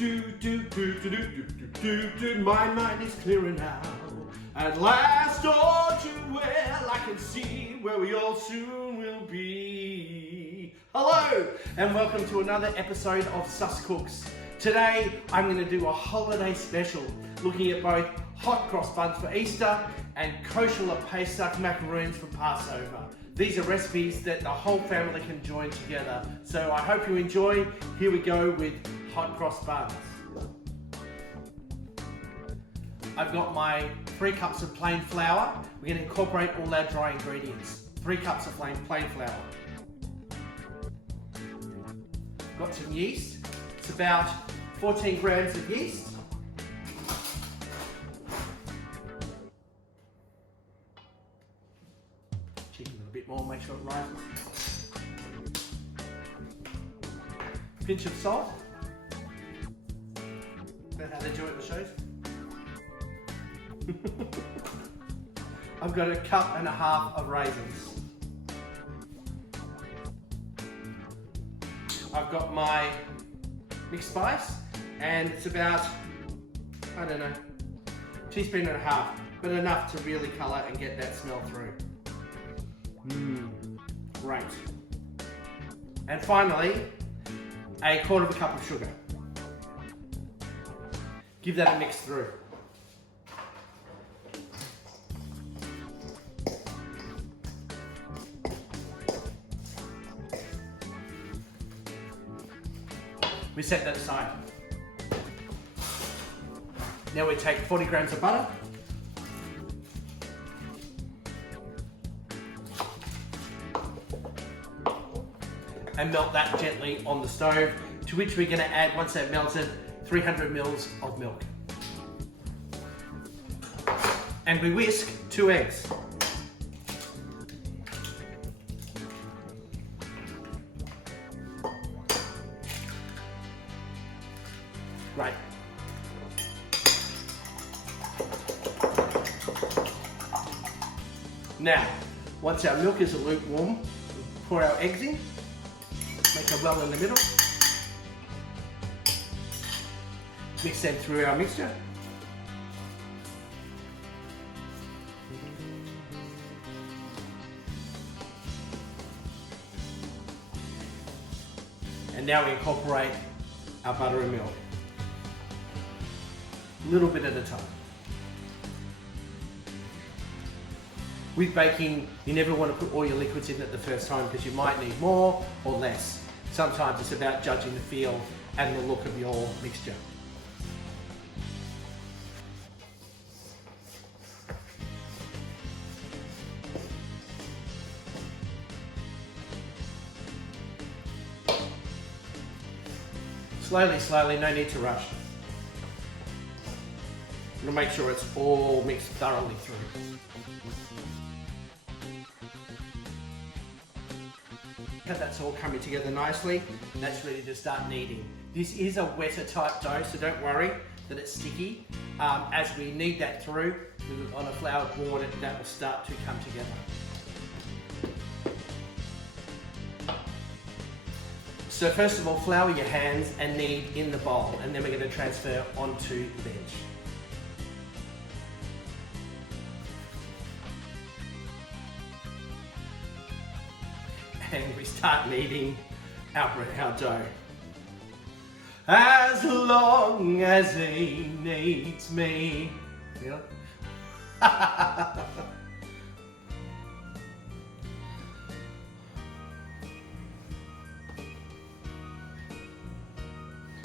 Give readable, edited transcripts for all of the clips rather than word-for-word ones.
My mind is clearer now. At last, all too well, I can see where we all soon will be. Hello, and welcome to another episode of Sus Cooks. Today, I'm going to do a holiday special, looking at both hot cross buns for Easter and kosher Pesach macaroons for Passover. These are recipes that the whole family can join together. So I hope you enjoy. Here we go with hot cross buns. I've got my 3 cups of plain flour. We're going to incorporate all our dry ingredients. 3 cups of plain flour. Got some yeast. It's about 14 grams of yeast. Check a little bit more, make sure it rises. Pinch of salt. Is that how they do it in the shows? I've got 1.5 cups of raisins. I've got my mixed spice, and it's about, I don't know, 1.5 teaspoons, but enough to really colour and get that smell through. Great. And finally, 1/4 cup of sugar. Give that a mix through. We set that aside. Now we take 40 grams of butter. And melt that gently on the stove, to which we're going to add, once that melted, 300 mils of milk. And we whisk 2 eggs. Right. Now, once our milk is lukewarm, we'll pour our eggs in, make a well in the middle, mix them through our mixture. And now we incorporate our butter and milk. A little bit at a time. With baking, you never want to put all your liquids in at the first time because you might need more or less. Sometimes it's about judging the feel and the look of your mixture. Slowly, no need to rush. We'll make sure it's all mixed thoroughly through. That's all coming together nicely. That's ready to start kneading. This is a wetter type dough, so don't worry that it's sticky. As we knead that through on a floured board, that will start to come together. So first of all, flour your hands and knead in the bowl, and then we're going to transfer onto the bench. And we start kneading our dough. As long as he needs me. You know?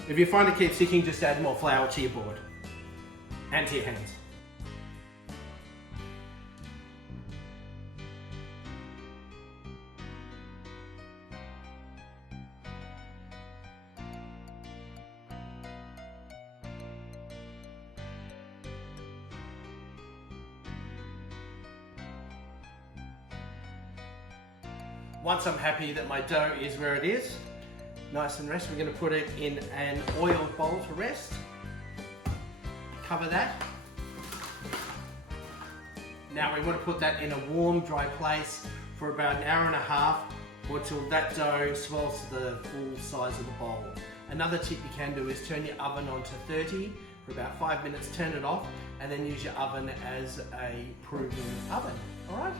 If you find it keeps sticking, just add more flour to your board and to your hands. Once I'm happy that my dough is where it is, nice and rest, we're going to put it in an oiled bowl to rest. Cover that. Now we want to put that in a warm, dry place for about 1.5 hours or till that dough swells to the full size of the bowl. Another tip you can do is turn your oven on to 30 for about 5 minutes, turn it off, and then use your oven as a proving oven. All right?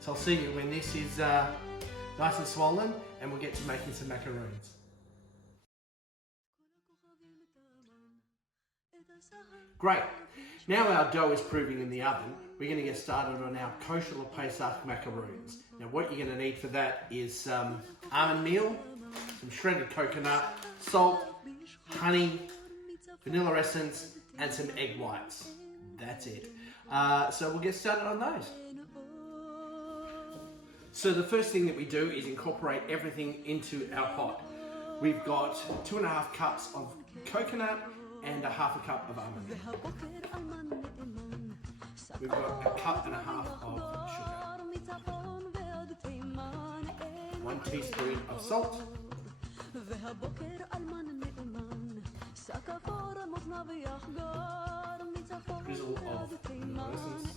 So I'll see you when this is nice and swollen, and we'll get to making some macaroons. Great. Now our dough is proving in the oven, we're going to get started on our kosher Pesach macaroons. Now what you're going to need for that is some almond meal, some shredded coconut, salt, honey, vanilla essence, and some egg whites. That's it. So we'll get started on those. So the first thing that we do is incorporate everything into our pot. We've got 2.5 cups of coconut and 1/2 cup of almond. We've got 1.5 cups of sugar. 1 teaspoon of salt. Drizzle of vanilla essence.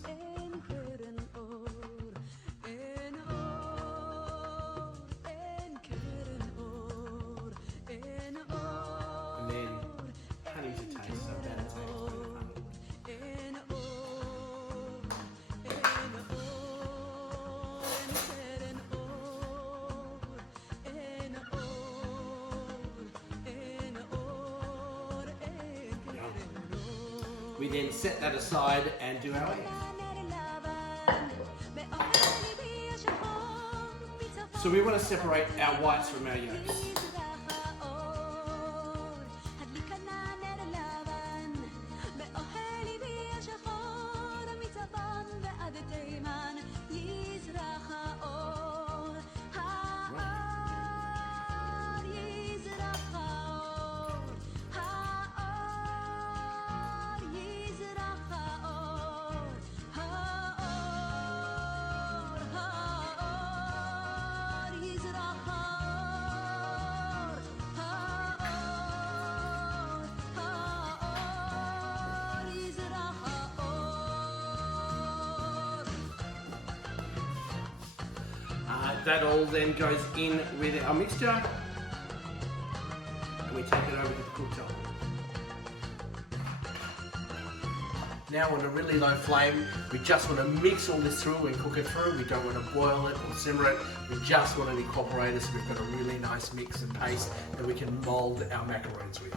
And then honey to taste, so about a tablespoon of honey. We then set that aside and do our eggs. So we want to separate our whites from our yolks. That all then goes in with our mixture, and we take it over to the cooktop. Now on a really low flame, we just want to mix all this through and cook it through. We don't want to boil it or simmer it. We just want to incorporate it so we've got a really nice mix and paste that we can mould our macaroons with.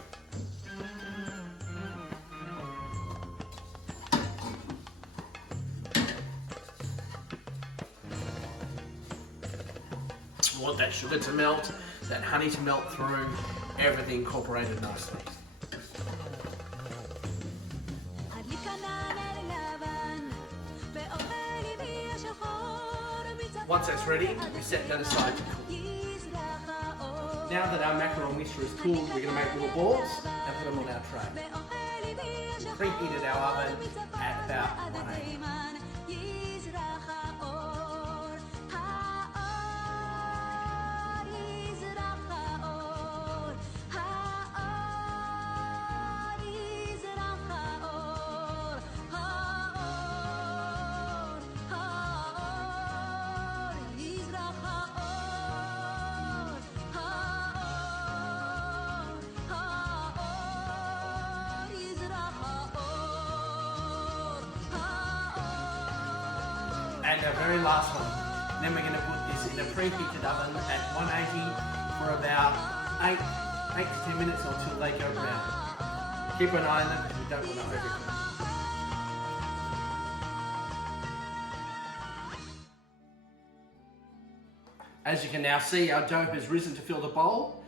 We want that sugar to melt, that honey to melt through, everything incorporated nicely. Once that's ready, we set that aside to cool. Now that our macaron mixture is cooled, we're going to make little balls and put them on our tray. We preheated our oven at about 180. And our very last one. Then we're going to put this in a preheated oven at 180 for about 8 to 10 minutes until they go brown. Keep an eye on them because we don't want to overcook. As you can now see, our dough has risen to fill the bowl.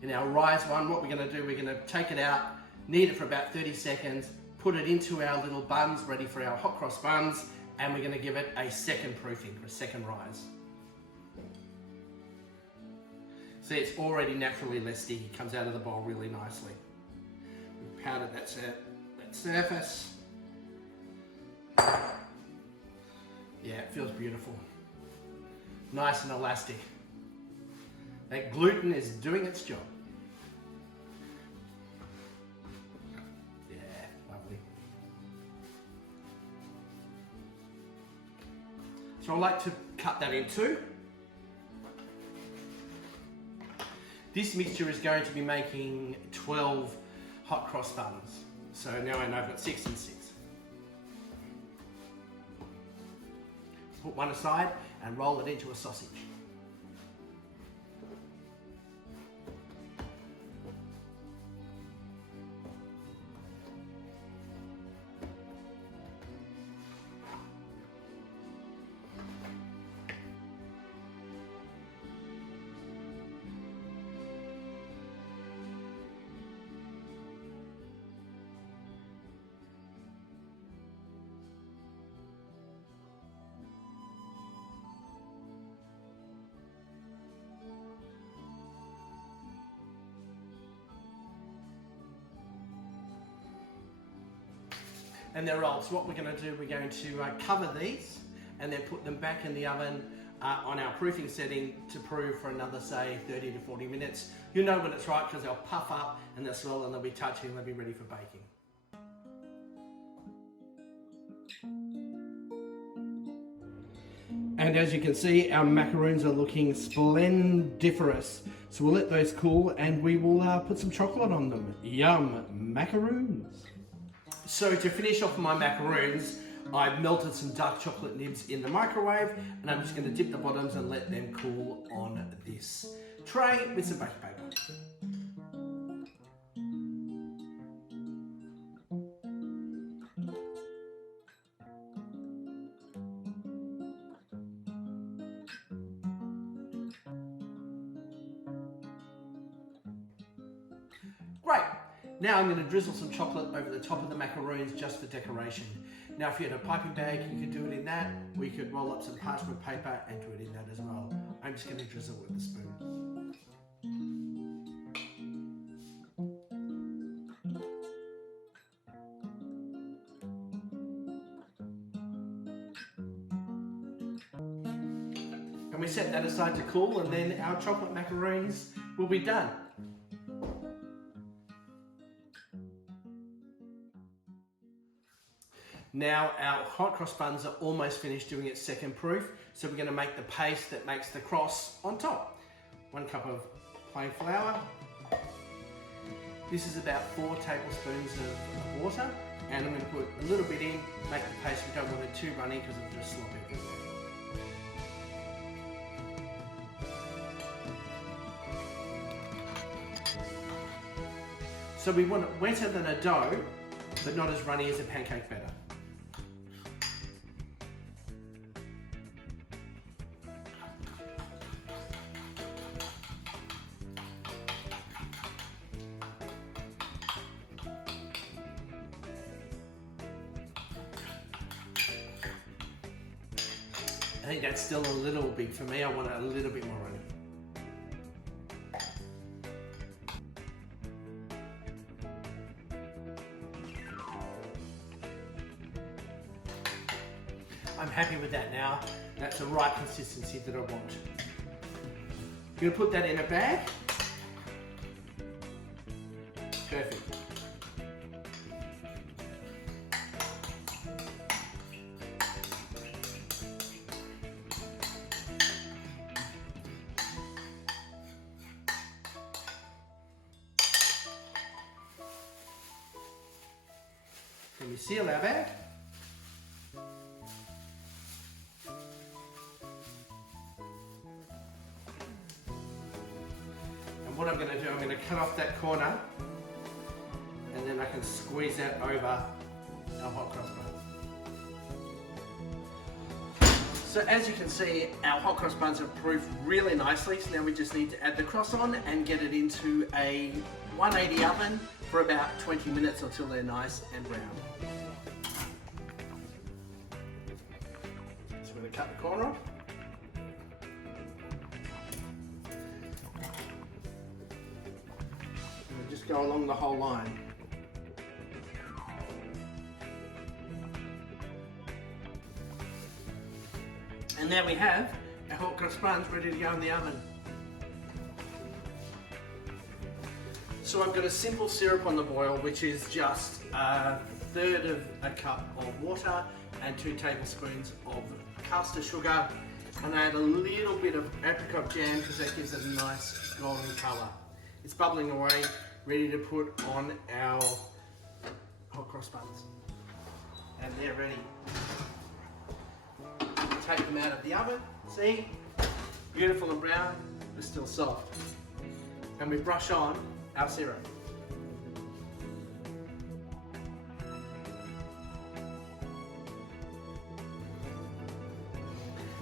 In our rise one, what we're going to do, we're going to take it out, knead it for about 30 seconds, put it into our little buns ready for our hot cross buns, and we're going to give it a second proofing, for a second rise. See, it's already naturally less sticky, comes out of the bowl really nicely. We've powdered that surface. Yeah, it feels beautiful. Nice and elastic. That gluten is doing its job. Yeah, lovely. So I like to cut that in two. This mixture is going to be making 12 hot cross buns. So now I know I've got 6 and 6. Put one aside and roll it into a sausage. And they're rolled. So what we're going to do, we're going to cover these and then put them back in the oven on our proofing setting to proof for another, say, 30 to 40 minutes. You'll know when it's right because they'll puff up and they'll swell and they'll be touchy and they'll be ready for baking. And as you can see, our macaroons are looking splendiferous. So we'll let those cool and we will put some chocolate on them. Yum, macaroons. So to finish off my macaroons, I've melted some dark chocolate nibs in the microwave and I'm just going to dip the bottoms and let them cool on this tray with some baking paper. Great. Now I'm going to drizzle some chocolate over the top of the macaroons just for decoration. Now if you had a piping bag, you could do it in that, or you could roll up some parchment paper and do it in that as well. I'm just going to drizzle with the spoon. And we set that aside to cool and then our chocolate macaroons will be done. Now our hot cross buns are almost finished doing its second proof, so we're going to make the paste that makes the cross on top. 1 cup of plain flour. This is about 4 tablespoons of water, and I'm going to put a little bit in, make the paste. We don't want it too runny because it'll just slop everywhere. So we want it wetter than a dough, but not as runny as a pancake batter. I think that's still a little big for me. I want it a little bit more runny. I'm happy with that now. That's the right consistency that I want. I'm going to put that in a bag. Perfect. Then we seal our bag. And what I'm going to do, I'm going to cut off that corner and then I can squeeze that over our hot cross buns. So as you can see, our hot cross buns are proofed really nicely. So now we just need to add the cross on and get it into a 180 oven for about 20 minutes until they're nice and brown. So we're going to cut the corner off. And we'll just go along the whole line. And there we have our hot cross buns ready to go in the oven. So I've got a simple syrup on the boil, which is just 1/3 of a cup of water and 2 tablespoons of caster sugar. And I add a little bit of apricot jam because that gives it a nice golden colour. It's bubbling away, ready to put on our hot cross buns. And they're ready. Take them out of the oven. See? Beautiful and brown, but still soft. And we brush on our syrup.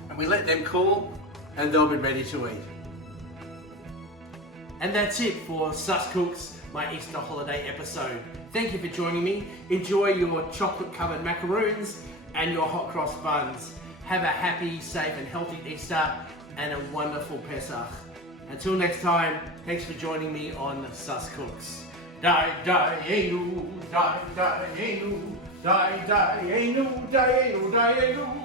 And we let them cool, and they'll be ready to eat. And that's it for Sus Cooks, my Easter holiday episode. Thank you for joining me. Enjoy your chocolate-covered macaroons and your hot cross buns. Have a happy, safe and healthy Easter and a wonderful Pesach. Until next time, thanks for joining me on Sus Cooks. Die-die-enu, die-die-enu, die-die-enu, die-enu, die-enu.